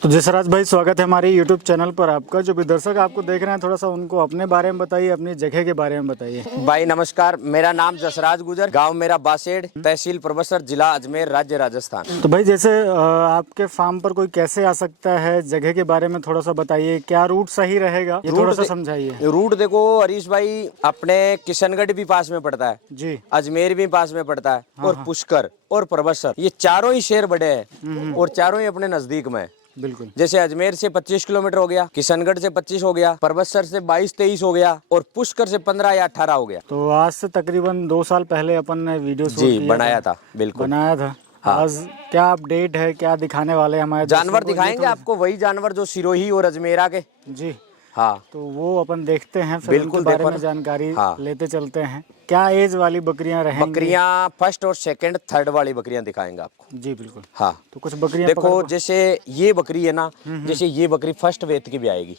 तो जसराज भाई, स्वागत है हमारे YouTube चैनल पर आपका। जो भी दर्शक आपको देख रहे हैं, थोड़ा सा उनको अपने बारे में बताइए, अपनी जगह के बारे में बताइए। भाई नमस्कार, मेरा नाम जसराज गुजर, गांव मेरा बासेड़, तहसील प्रबसर, जिला अजमेर, राज्य राजस्थान। तो भाई जैसे आपके फार्म पर कोई कैसे आ सकता है, जगह के बारे में थोड़ा सा बताइए। क्या रूट सही रहेगा, ये थोड़ा सा समझाइए। रूट देखो हरीश भाई, अपने किशनगढ़ भी पास में पड़ता है जी, अजमेर भी पास में पड़ता है, और पुष्कर और प्रबसर, ये चारों ही शहर बड़े हैं और चारों ही अपने नजदीक में है। बिल्कुल। जैसे अजमेर से 25 किलोमीटर हो गया, किशनगढ़ से 25 हो गया, प्रबसर से 22-23 हो गया, और पुष्कर से 15 या 18 हो गया। तो आज से तकरीबन 2 साल पहले अपन ने वीडियो शूट जी किया बनाया था, बिल्कुल बनाया था। हाँ। आज क्या अपडेट है, क्या दिखाने वाले हैं हमारे जानवर दर्शकों को? दिखाएंगे आपको, वही जानवर जो सिरोही और अजमेरा के। जी, हाँ तो वो अपन देखते हैं, फिर बिल्कुल, उनके बारे देखो में ना। जानकारी हाँ। लेते चलते हैं। क्या एज वाली बकरियां रहेंगी? बकरियां फर्स्ट और सेकंड थर्ड वाली बकरियां दिखाएंगे आपको। जी बिल्कुल। हाँ तो कुछ बकरियां देखो, जैसे ये बकरी है ना, जैसे ये बकरी फर्स्ट वेत की भी आएगी।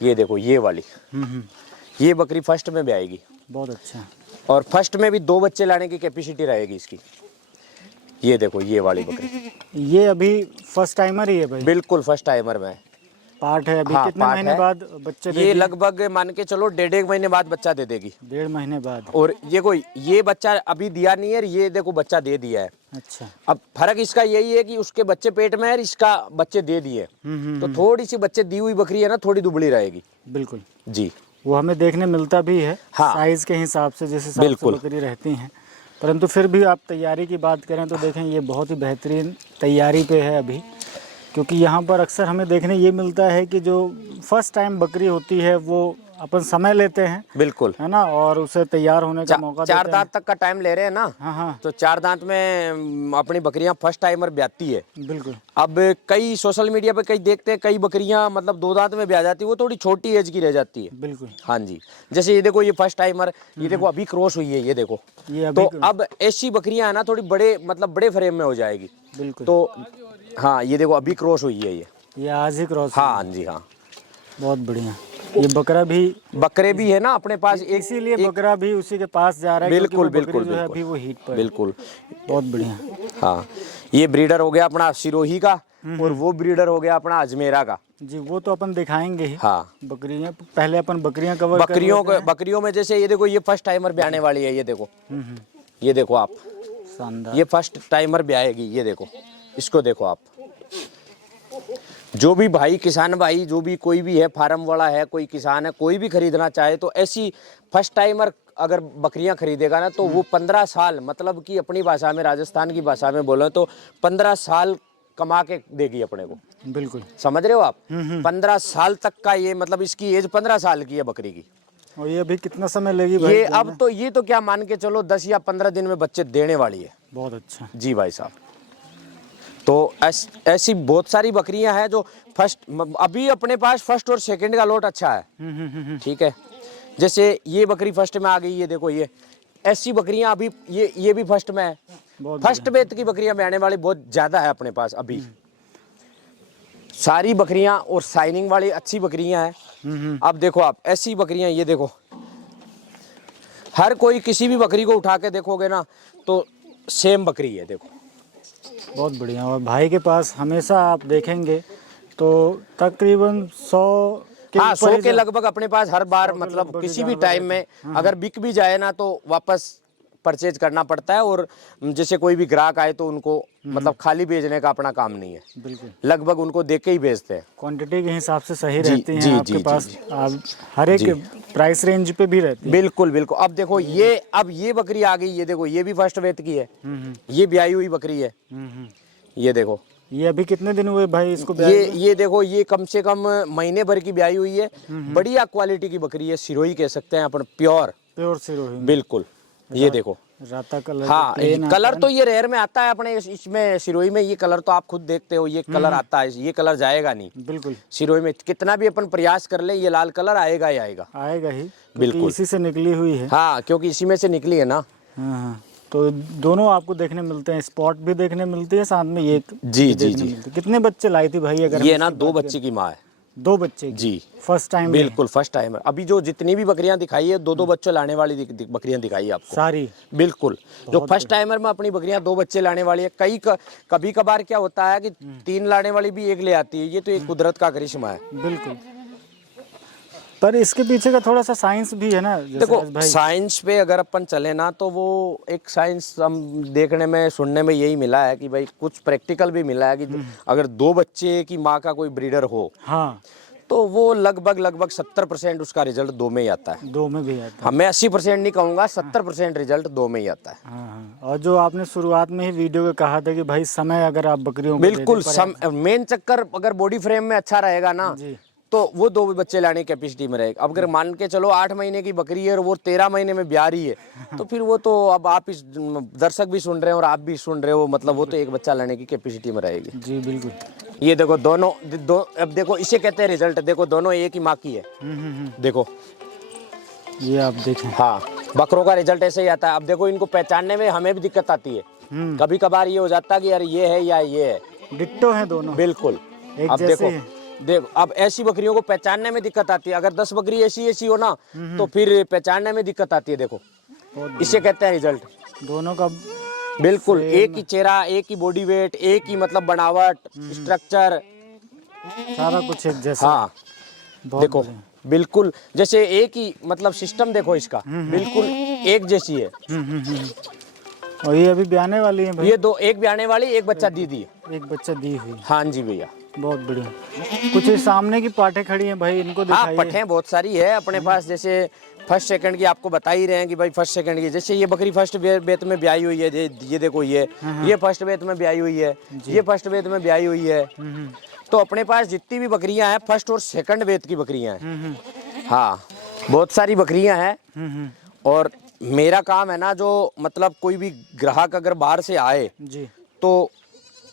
ये देखो ये वाली, ये बकरी फर्स्ट में भी आएगी। बहुत अच्छा। और फर्स्ट में भी 2 बच्चे लाने की कैपेसिटी रहेगी इसकी। ये देखो ये वाली बकरी, ये अभी फर्स्ट टाइमर ही है भाई? बिल्कुल फर्स्ट टाइमर में पार्ट है अभी। हाँ, कितने पार्ट महीने है। बाद बच्चे ये देगी? लगभग मान के चलो 1.5 महीने बाद बच्चा दे देगी। 1.5 महीने बाद। और ये कोई ये बच्चा अभी दिया नहीं है, ये देखो बच्चा दे दिया है। अच्छा। अब फर्क इसका यही है कि उसके बच्चे पेट में है और इसका बच्चे दे दिए। तो थोड़ी सी बच्चे दी हुई बकरी है ना, थोड़ी दुबली रहेगी। बिल्कुल जी, वो हमें देखने मिलता भी है। हाँ। साइज के हिसाब से, जिस हिसाब से बिल्कुल। बकरी रहती हैं। परंतु फिर भी आप तैयारी की बात करें तो देखें, ये बहुत ही बेहतरीन तैयारी पे है अभी। क्योंकि यहाँ पर अक्सर हमें देखने ये मिलता है कि जो फर्स्ट टाइम बकरी होती है वो अपन समय लेते हैं, बिल्कुल। है ना, और उसे तैयार होने का मौका देते 4 हैं। दांत तक का टाइम ले रहे हैं ना। हाँ हाँ तो 4 दांत में अपनी बकरियां फर्स्ट टाइमर ब्याती है। बिल्कुल। अब कई सोशल मीडिया पे कई देखते हैं, कई बकरियां मतलब 2 दांत में ब्याह जाती है, वो थोड़ी छोटी एज की रह जाती है। बिल्कुल। हाँ जी, जैसे ये देखो ये फर्स्ट टाइमर, ये देखो अभी क्रॉस हुई है, ये देखो। ये अभी तो अब ऐसी बकरियां है ना, थोड़ी बड़े मतलब बड़े फ्रेम में हो जाएगी। बिल्कुल। तो हाँ ये देखो अभी क्रॉस हुई है ये आज ही क्रॉस। हाँ जी हाँ। बहुत बढ़िया। ये बकरा भी, बकरे भी है ना अपने पास, इसीलिए बकरा भी उसी के पास जा रहा है। बिल्कुल, क्योंकि वो बकरी बिल्कुल, जो है बिल्कुल। अभी वो हीट पर है। बिल्कुल। बहुत बढ़िया। हाँ ये ब्रीडर हो गया अपना सिरोही का, और वो ब्रीडर हो गया अपना अजमेरा का। जी, वो तो अपन दिखाएंगे ही। हाँ बकरियां पहले अपन बकरियां कवर कर बकरियों लेते हैं। बकरियों में जैसे ये देखो, ये फर्स्ट टाइमर ब्याने वाली है, ये देखो। ये देखो आप, शानदार। ये फर्स्ट टाइमर ब्याएगी, ये देखो, इसको देखो आप। जो भी भाई किसान भाई, जो भी कोई भी है, फार्म वाला है, कोई किसान है, कोई भी खरीदना चाहे तो ऐसी फर्स्ट टाइमर अगर बकरियां खरीदेगा ना, तो वो 15 साल, मतलब कि अपनी भाषा में, राजस्थान की भाषा में बोले तो 15 साल कमा के देगी अपने को। बिल्कुल। समझ रहे हो आप? 15 साल तक का ये, मतलब इसकी एज 15 साल की है बकरी की। और ये अभी कितना समय लेगी भाई? ये अब तो ये तो क्या मान के चलो 10 या 15 दिन में बच्चे देने वाली है। बहुत अच्छा। जी भाई साहब। तो ऐसी बहुत सारी बकरियां हैं जो फर्स्ट, अभी अपने पास फर्स्ट और सेकंड का लोट अच्छा है। ठीक है, जैसे ये बकरी फर्स्ट में आ गई, ये देखो, ये ऐसी बकरियां अभी ये भी फर्स्ट में है। फर्स्ट बेत की बकरियां ब्याने वाली बहुत ज्यादा है अपने पास अभी। सारी बकरियां और शाइनिंग वाली अच्छी बकरियां हैं। अब देखो आप, ऐसी बकरियां, ये देखो, हर कोई किसी भी बकरी को उठा के देखोगे ना तो सेम बकरी है, देखो। बहुत बढ़िया। और भाई के पास हमेशा आप देखेंगे तो तकरीबन 100 के हाँ, ऊपर 100 ही के लगभग अपने पास हर बार, मतलब लगभग किसी भी जानवर टाइम में अगर बिक भी जाए ना तो वापस परचेज करना पड़ता है। और जैसे कोई भी ग्राहक आए तो उनको मतलब खाली भेजने का अपना काम नहीं है, बिल्कुल लगभग उनको देख के ही भेजते हैं। क्वांटिटी के हिसाब से सही जी, रहती हैं जी, आपके जी, पास। जी, आप हर एक प्राइस रेंज पे भी रहती है। बिल्कुल बिल्कुल। अब देखो ये, अब ये बकरी आ गई, ये देखो, ये भी फर्स्ट वेत की है। ये ब्याई हुई बकरी है। ये देखो, ये अभी कितने दिन हुए भाई इसको? ये देखो, ये कम से कम महीने भर की ब्याई हुई है। बढ़िया क्वालिटी की बकरी है, सिरोही कह सकते हैं अपन, प्योर सिरोही। बिल्कुल। ये देखो, राता कलर। हाँ कलर तो ये रेयर में आता है अपने इसमें सिरोही में। ये कलर तो आप खुद देखते हो, ये कलर आता है, ये कलर जाएगा नहीं बिल्कुल। सिरोही में। कितना भी अपन प्रयास कर ले, ये लाल कलर आएगा ही आएगा। आएगा ही, बिल्कुल। इसी से निकली हुई है। हाँ, क्योंकि इसी में से निकली है ना। हाँ। तो दोनों आपको देखने मिलते हैं, स्पॉट भी देखने मिलती है, साथ में ये जी जी जी। कितने बच्चे लाई थी भाई? अगर ये ना 2 बच्चे की माँ है। 2 बच्चे की? जी फर्स्ट टाइम? बिल्कुल फर्स्ट टाइम है। अभी जो जितनी भी बकरियां दिखाई है 2-2 बच्चे लाने वाली बकरियां दिखाई है आपको सारी? बिल्कुल। जो फर्स्ट टाइमर में अपनी बकरियां 2 बच्चे लाने वाली है। कभी कभार क्या होता है कि 3 लाने वाली भी 1 ले आती है। ये तो एक कुदरत का करिश्मा है। बिल्कुल। पर इसके पीछे का थोड़ा सा साइंस भी है ना, जैसे देखो भाई साइंस पे अगर अपन चले ना तो वो एक साइंस हम देखने में सुनने में यही मिला है कि भाई कुछ प्रैक्टिकल भी मिला है कि अगर 2 बच्चे की माँ का कोई ब्रीडर हो हाँ तो वो लगभग 70% उसका रिजल्ट 2 में ही आता है। 2 में भी आता है। हाँ मैं 80% नहीं कहूँगा, 70% रिजल्ट 2 में ही आता है। हाँ हाँ। और जो आपने शुरुआत में ही वीडियो में कहा था कि भाई समय अगर आप बकरियों को दे दें, बिल्कुल मेन चक्कर अगर बॉडी फ्रेम में अच्छा रहेगा ना जी तो वो 2 बच्चे लाने की कैपेसिटी में रहेगा। अब अगर मान के चलो 8 महीने की बकरी है और वो 13 महीने में ब्याह रही है तो फिर वो तो अब आप इस दर्शक भी सुन रहे हैं और आप भी सुन रहे हो, मतलब वो तो 1 बच्चा लाने की कैपेसिटी में रहेगी। जी बिल्कुल। ये देखो दोनों अब देखो इसे कहते हैं रिजल्ट। देखो दोनों एक ही माँ की है। देखो ये आप देखें। हाँ बकरों का रिजल्ट ऐसे ही आता है। अब देखो इनको पहचानने में हमें भी दिक्कत आती है। कभी कभार ये हो जाता है कि यार ये है या ये है। डिट्टो हैं दोनों, बिल्कुल। एक अब जैसे देखो अब ऐसी बकरियों को पहचानने में दिक्कत आती है। अगर 10 बकरी ऐसी हो ना तो फिर पहचानने में दिक्कत आती है। देखो इसे कहते हैं रिजल्ट। दोनों का बिल्कुल एक ही चेहरा, एक ही बॉडी वेट, एक ही मतलब बनावट, स्ट्रक्चर, सारा कुछ एक जैसा। हाँ बहुत देखो बढ़िया। बिल्कुल जैसे एक ही मतलब सिस्टम देखो इसका बिल्कुल एक जैसी है। और ये अभी ब्याने वाली है भाई? ये 2 एक भी आने वाली, एक बच्चा दी दी। एक बच्चा दी हुई। हाँ जी भैया। बहुत बढ़िया। कुछ ये सामने की पाठे खड़ी हैं भाई, इनको हाँ दिखाइए। पट्ठें बहुत सारी है अपने पास। जैसे फर्स्ट सेकंड की आपको बता ही रहे हैं कि भाई फर्स्ट सेकंड की। जैसे ये बकरी फर्स्ट बेत में ब्याई हुई है। ये देखो ये फर्स्ट बेत में ब्याई हुई है। ये फर्स्ट बेत में ब्याई हुई है। तो अपने पास जितनी भी बकरियां हैं फर्स्ट और सेकंड बेत की बकरियां हैं। हाँ बहुत सारी बकरियां हैं। और मेरा काम है ना जो मतलब कोई भी ग्राहक अगर बाहर से आए जी तो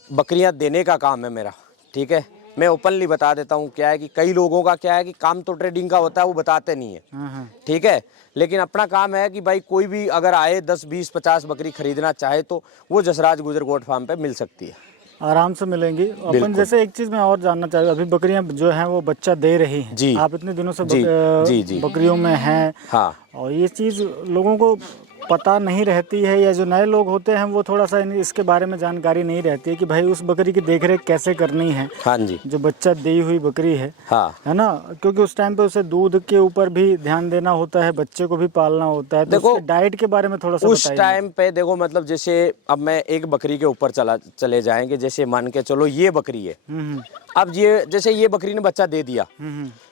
बकरियां देने का काम है मेरा। ठीक है मैं ओपनली बता देता हूँ। क्या है कि कई लोगों का क्या है कि काम तो ट्रेडिंग का होता है, वो बताते नहीं है। ठीक है लेकिन अपना काम है कि भाई कोई भी अगर आए 10 20 50 बकरी खरीदना चाहे तो वो जसराज गुजर गोट फार्म पे मिल सकती है, आराम से मिलेंगी। अपन जैसे एक चीज मैं और जानना चाहता हूँ, अभी बकरियां जो हैं वो बच्चा दे रही हैं। जी आप इतने दिनों से जी बकरियों में हैं। हाँ और ये चीज लोगों को पता नहीं रहती है, या जो नए लोग होते हैं वो थोड़ा सा इसके बारे में जानकारी नहीं रहती है कि भाई उस बकरी की देखरेख कैसे करनी है। हाँ जी जो बच्चा दी हुई बकरी है हाँ है ना, क्योंकि उस टाइम पे उसे दूध के ऊपर भी ध्यान देना होता है, बच्चे को भी पालना होता है। तो देखो, उसके डाइट के बारे में थोड़ा सा उस बताइए। टाइम पे देखो मतलब जैसे अब मैं एक बकरी के ऊपर चले जाएंगे। जैसे मान के चलो ये बकरी है। अब ये जैसे ये बकरी ने बच्चा दे दिया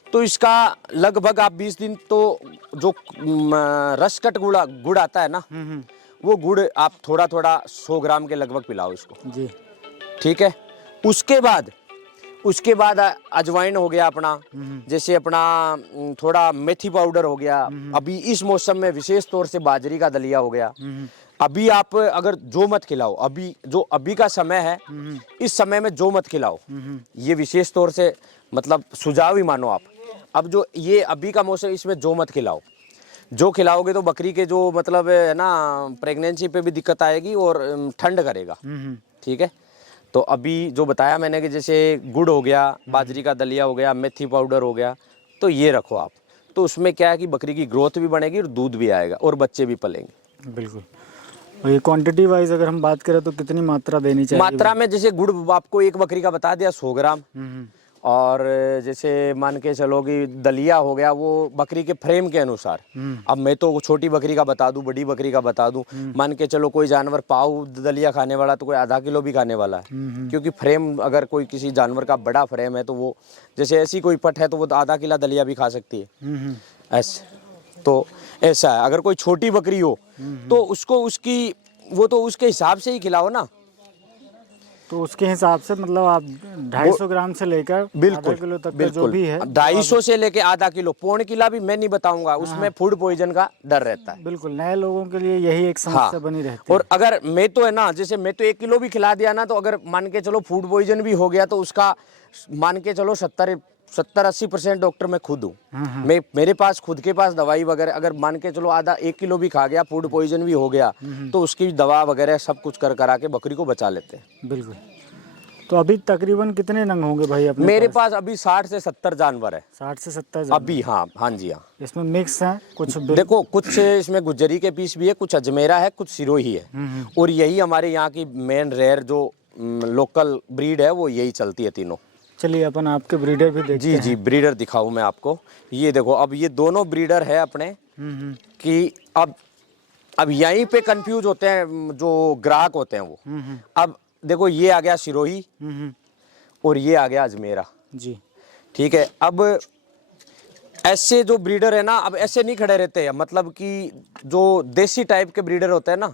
तो इसका लगभग आप 20 दिन तो जो रसकट गुड़ आता है ना वो गुड़ आप थोड़ा थोड़ा 100 ग्राम के लगभग पिलाओ इसको। जी ठीक है उसके बाद अजवाइन हो गया अपना। जैसे अपना थोड़ा मेथी पाउडर हो गया। अभी इस मौसम में विशेष तौर से बाजरी का दलिया हो गया। अभी आप अगर जो मत खिलाओ, अभी का समय है, इस समय में जो मत खिलाओ, ये विशेष तौर से मतलब सुझाव ही मानो आप। अब जो ये अभी का मौसम, इसमें जो मत खिलाओ। जो खिलाओगे तो बकरी के जो मतलब है ना प्रेगनेंसी पे भी दिक्कत आएगी और ठंड करेगा। ठीक है तो अभी जो बताया मैंने कि जैसे गुड़ हो गया, बाजरी का दलिया हो गया, मेथी पाउडर हो गया, तो ये रखो आप। तो उसमें क्या है कि बकरी की ग्रोथ भी बढ़ेगी और दूध भी आएगा और बच्चे भी पलेंगे। बिल्कुल। और ये क्वांटिटी वाइज अगर हम बात करें तो कितनी मात्रा देनी चाहिए? मात्रा में जैसे गुड़ आपको एक बकरी का बता दिया 100 ग्राम। और जैसे मान के चलो कि दलिया हो गया वो बकरी के फ्रेम के अनुसार। अब मैं तो छोटी बकरी का बता दूं, बड़ी बकरी का बता दूं। मान के चलो कोई जानवर पाव दलिया खाने वाला तो कोई आधा किलो भी खाने वाला है। क्योंकि फ्रेम अगर कोई किसी जानवर का बड़ा फ्रेम है तो वो जैसे ऐसी कोई पट है तो वो आधा किलो दलिया भी खा सकती है। ऐसे तो ऐसा है। अगर कोई छोटी बकरी हो तो उसको उसके हिसाब से ही खिलाओ ना। तो उसके हिसाब से मतलब आप 250 ग्राम से लेकर आधा किलो तक का जो भी है, 250 से लेके आधा किलो, पौन किलो भी मैं नहीं बताऊंगा, उसमें फूड पॉइजन का डर रहता है। बिल्कुल नए लोगों के लिए यही एक समस्या बनी रहती है। और अगर मैं तो है ना, जैसे मैं तो 1 किलो भी खिला दिया ना तो अगर मान के चलो फूड पॉइजन भी हो गया तो उसका मान के चलो 70-80% डॉक्टर मैं खुद हूँ। मेरे पास खुद के पास दवाई वगैरह, अगर मान के चलो आधा 1 किलो भी खा गया, फूड पॉइजन भी हो गया तो उसकी दवा वगैरह सब कुछ करा के बकरी को बचा लेते हैं। बिल्कुल। तो अभी तकरीबन कितने नंग होंगे भाई अपने मेरे पास अभी 60 से 70 जानवर है 60 से 70 अभी। हाँ हाँ जी हाँ। इसमें मिक्स है कुछ देखो कुछ इसमें गुज्जरी के पीस भी है, कुछ अजमेरा है, कुछ सिरोही है, और यही हमारे यहाँ की मेन रेयर जो लोकल ब्रीड है वो यही चलती है तीनों। चलिए अपन आपके ब्रीडर भी देखते जी हैं। जी ब्रीडर दिखाऊं मैं आपको। ये देखो अब ये दोनों ब्रीडर है अपने कि अब यहीं पे कंफ्यूज होते हैं जो ग्राहक होते हैं वो। अब देखो ये आ गया सिरोही और ये आ गया अजमेरा जी। ठीक है। अब ऐसे जो ब्रीडर है ना, अब ऐसे नहीं खड़े रहते हैं, मतलब कि जो देसी टाइप के ब्रीडर होते हैं ना,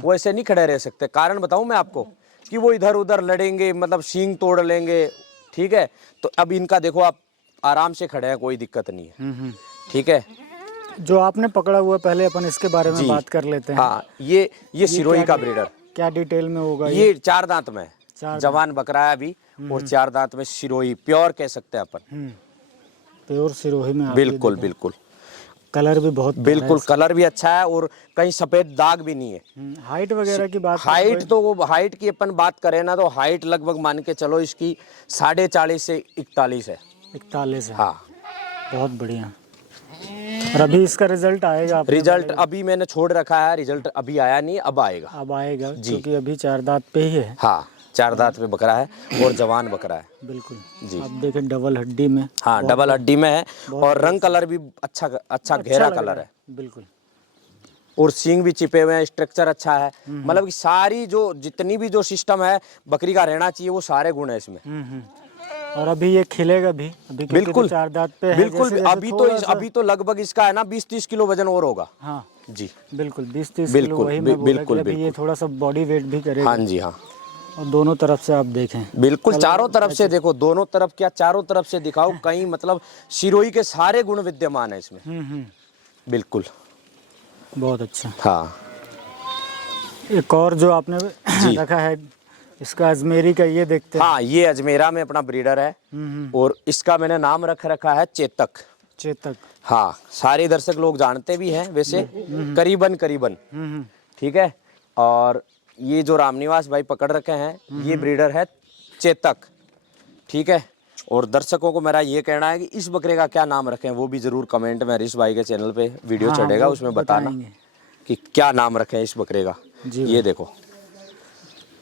वो ऐसे नहीं खड़े रह सकते। कारण बताऊं मैं आपको कि वो इधर उधर लड़ेंगे, मतलब सींग तोड़ लेंगे ठीक है। तो अब इनका देखो आप आराम से खड़े हैं, कोई दिक्कत नहीं है ठीक है। जो आपने पकड़ा हुआ पहले अपन इसके बारे में बात कर लेते हैं। हाँ ये सिरोही का ब्रीडर क्या डिटेल में होगा? ये 4 दांत में जवान बकरा है अभी, और 4 दांत में सिरोही प्योर कह सकते हैं अपन। प्योर सिरोही में बिल्कुल बिल्कुल। कलर भी बहुत बिल्कुल कलर भी अच्छा है और कहीं सफेद दाग भी नहीं है। हाइट वगैरह की बात, हाइट की अपन बात करें ना, तो हाइट लगभग मान के चलो इसकी 40.5 से 41 है। 41 है। हाँ बहुत बढ़िया। और अभी इसका रिजल्ट आएगा? रिजल्ट अभी मैंने छोड़ रखा है, रिजल्ट अभी आया नहीं, अब आएगा। अब आएगा क्योंकि अभी 4 दांत पे ही है। हाँ 4 दांत पे बकरा है और जवान बकरा है। बिल्कुल जी। अब देखें डबल हड्डी में। हाँ डबल हड्डी में है और रंग कलर भी अच्छा गहरा कलर है। बिल्कुल। और सींग भी चिपे हुए हैं, स्ट्रक्चर अच्छा है, मतलब कि सारी जो जितनी भी जो सिस्टम है बकरी का रहना चाहिए वो सारे गुण है इसमें। और अभी ये खिलेगा भी अभी बिल्कुल 4 दांत पे है। बिल्कुल अभी तो लगभग इसका है ना 20-30 किलो वजन और होगा। हाँ जी बिल्कुल 20-30 किलो। वही मैं बोला कि अभी ये थोड़ा सा बॉडी वेट भी करेगा। हाँ जी हाँ। और दोनों तरफ से आप देखें, बिल्कुल चारों तरफ से देखो, दोनों तरफ क्या चारों तरफ से दिखाओ, कहीं मतलब सिरोही के सारे गुण विद्यमान है इसमें। बिल्कुल बहुत अच्छा। हाँ एक और जो आपने रखा है इसका अजमेरी का, ये देखते हैं। हाँ ये अजमेरा में अपना ब्रीडर है और इसका मैंने नाम रखा है चेतक। चेतक। हाँ सारे दर्शक लोग जानते भी हैं वैसे, करीबन ठीक है। और ये जो रामनिवास भाई पकड़ रखे हैं ये ब्रीडर है चेतक ठीक है। और दर्शकों को मेरा ये कहना है कि इस बकरे का क्या नाम रखें वो भी जरूर कमेंट में हरीश भाई के चैनल पे वीडियो चढ़ेगा उसमें बताना कि क्या नाम रखें इस बकरे का। ये देखो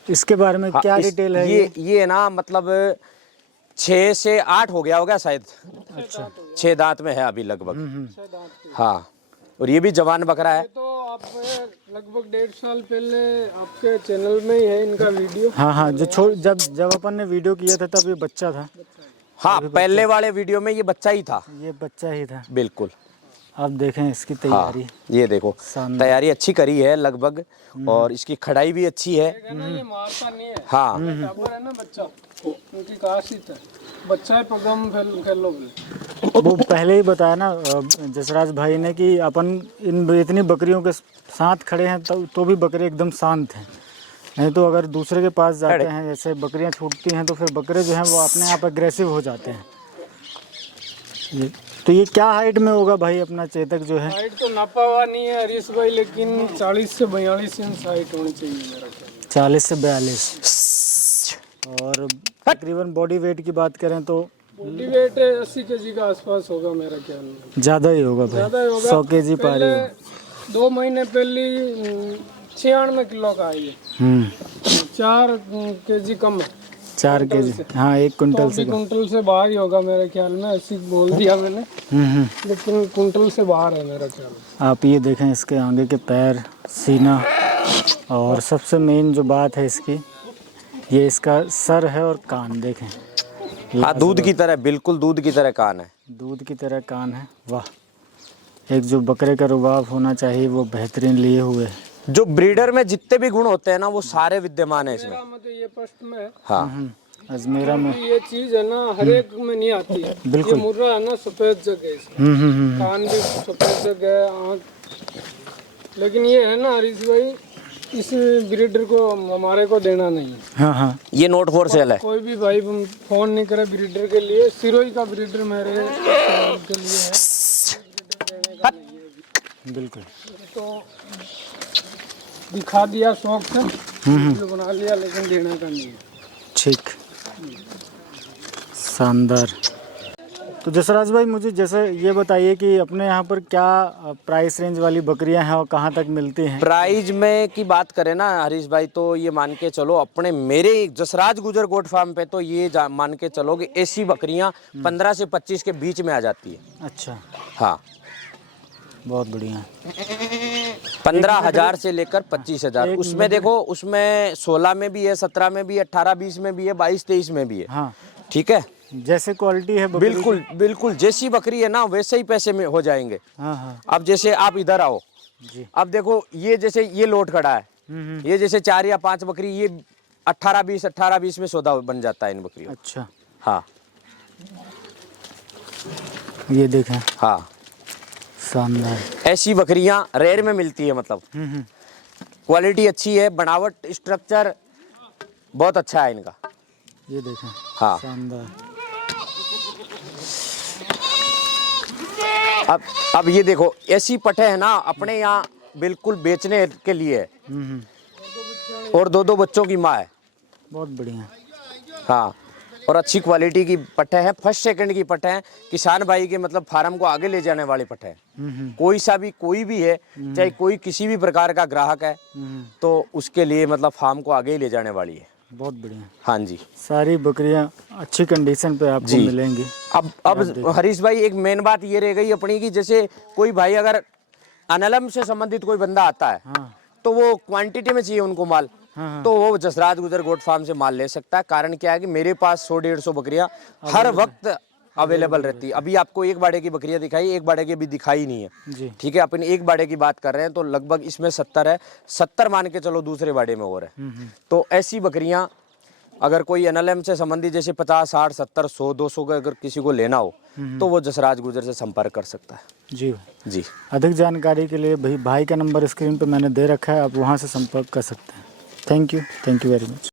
इसके बारे में क्या डिटेल है? ये ना मतलब 6 से 8 हो गया होगा शायद। अच्छा 6 दांत में है अभी लगभग। हाँ और ये भी जवान बकरा है। तो आप लगभग 1.5 साल पहले आपके चैनल में ही है इनका वीडियो। हाँ जो जब अपन ने वीडियो किया था तब ये बच्चा था। हाँ पहले वाले वीडियो में ये बच्चा ही था। ये बच्चा ही था बिल्कुल। आप देखें इसकी तैयारी। हाँ, ये देखो तैयारी अच्छी करी है लगभग, और इसकी खड़ाई भी अच्छी है। ये मारता नहीं है। हाँ बराबर है ना बच्चा, उनकी खासियत है बच्चा पगम खेलो। वो पहले ही बताया ना जसराज भाई ने कि अपन इतनी बकरियों के साथ खड़े हैं तो भी बकरे एकदम शांत हैं। नहीं तो अगर दूसरे के पास जाते हैं, जैसे बकरियां छूटती हैं, तो फिर बकरे जो हैं वो अपने आप एग्रेसिव हो जाते हैं। तो ये क्या हाइट में होगा भाई अपना चेतक जो है? हाइट तो नापा हुआ नहीं है हरीश भाई, लेकिन 40 से 42 इंच हाइट होनी चाहिए मेरा ख्याल। 40 से 42। और तकरीबन बॉडी वेट की बात करें तो बॉडी वेट 80 kg के आसपास होगा मेरा ख्याल में। ज़्यादा ही होगा भाई, ज़्यादा ही होगा। 100 kg पार ही होगा। 2 महीने पहले 96 किलो का है ये। 4 kg कम है। 4 kg हाँ 1 कुंटल से। कुंटल से बाहर ही होगा मेरे ख्याल में, ऐसी बोल दिया मैंने, लेकिन कुंटल से बाहर है मेरा ख्याल में। आप ये देखें इसके आगे के पैर, सीना, और सबसे मेन जो बात है इसकी, ये इसका सर है और कान देखें। हाँ दूध की तरह, बिल्कुल दूध की तरह कान है। दूध की तरह कान है। वाह, एक जो बकरे का रुबाब होना चाहिए वो बेहतरीन लिए हुए है। जो ब्रीडर में जितने भी गुण होते हैं ना वो सारे विद्यमान है इसमें। मतलब ये फर्स्ट में है। हाँ अजमेरा में ये चीज है ना हर एक में नहीं आती है। बिल्कुल। ये मुर्रा है ना सफेद जगह है, कान भी सफेद जगह है, आँख। लेकिन ये है ना हरीश भाई, इस ब्रीडर को हमारे को देना नहीं है। हाँ ये नोट फॉर सेल है। कोई भी भाई फोन नहीं करे ब्रीडर के लिए, सिरोही का ब्रीडर मेरे के लिए है। बिल्कुल। तो दिखा दिया शौक से, वीडियो बना लिया, लेकिन देने का नहीं है। ठीक। शानदार। तो जसराज भाई मुझे जैसे ये बताइए कि अपने यहाँ पर क्या प्राइस रेंज वाली बकरियां हैं और कहाँ तक मिलती हैं? प्राइज में की बात करें ना हरीश भाई, तो ये मान के चलो अपने मेरे जसराज गुजर गोट फार्म पे तो ये मान के चलो कि ऐसी बकरियां 15 से 25 के बीच में आ जाती है। अच्छा, हाँ, बहुत बढ़िया। 15,000 से लेकर 25,000। उसमें देखो, उसमें 16 में भी है, 17 में भी है, 18-20 में भी है, 22-23 में भी है। हाँ, ठीक है, जैसे क्वालिटी है बकरी बिल्कुल बिल्कुल जैसी बकरी है ना वैसे ही पैसे में हो जाएंगे। हाँ हाँ अब जैसे आप इधर आओ जी। अब देखो, ये जैसे ये लोट खड़ा है, ये जैसे 4 या 5 बकरी, ये 18-20 में सौदा बन जाता है इन बकरियों। अच्छा, हाँ ये देखें, हाँ, शानदार। ऐसी बकरियां रेयर में मिलती है, मतलब क्वालिटी अच्छी है, बनावट स्ट्रक्चर बहुत अच्छा है इनका। ये देखें, हाँ, शानदार। अब ये देखो, ऐसी पट्टे है ना अपने यहाँ बिल्कुल बेचने के लिए है, और 2-2 बच्चों की माँ है। बहुत बढ़िया। हाँ, और अच्छी क्वालिटी की पट्टे हैं, फर्स्ट सेकंड की पट्टे हैं, किसान भाई के मतलब फार्म को आगे ले जाने वाले पट्टे हैं। कोई भी है, चाहे कोई किसी भी प्रकार का ग्राहक है, तो उसके लिए मतलब फार्म को आगे ले जाने वाली है। बहुत बढ़िया। हाँ जी, सारी बकरियां अच्छी कंडीशन पे आपको मिलेंगी। अब हरीश भाई एक मेन बात ये रह गई अपनी की, जैसे कोई भाई अगर अनलम से संबंधित कोई बंदा आता है, हाँ तो वो क्वांटिटी में चाहिए उनको माल, हाँ, तो वो जसराज गुजर गोट फार्म से माल ले सकता है। कारण क्या है कि मेरे पास 100-150 बकरियां हर वक्त अवेलेबल रहती है। अभी आपको एक बाड़े की बकरियां दिखाई, एक बाड़े की अभी दिखाई नहीं है जी। ठीक है, अपन एक बाड़े की बात कर रहे हैं, तो लगभग इसमें 70 है, 70 मान के चलो दूसरे बाड़े में और है। तो ऐसी बकरियां अगर कोई एनएलएम से संबंधित जैसे 50, 60, 70, 100, 200 का अगर किसी को लेना हो, तो वो जसराज गुजर से संपर्क कर सकता है। जी जी, अधिक जानकारी के लिए भाई का नंबर स्क्रीन पे मैंने दे रखा है, आप वहाँ से संपर्क कर सकते हैं। Thank you very much.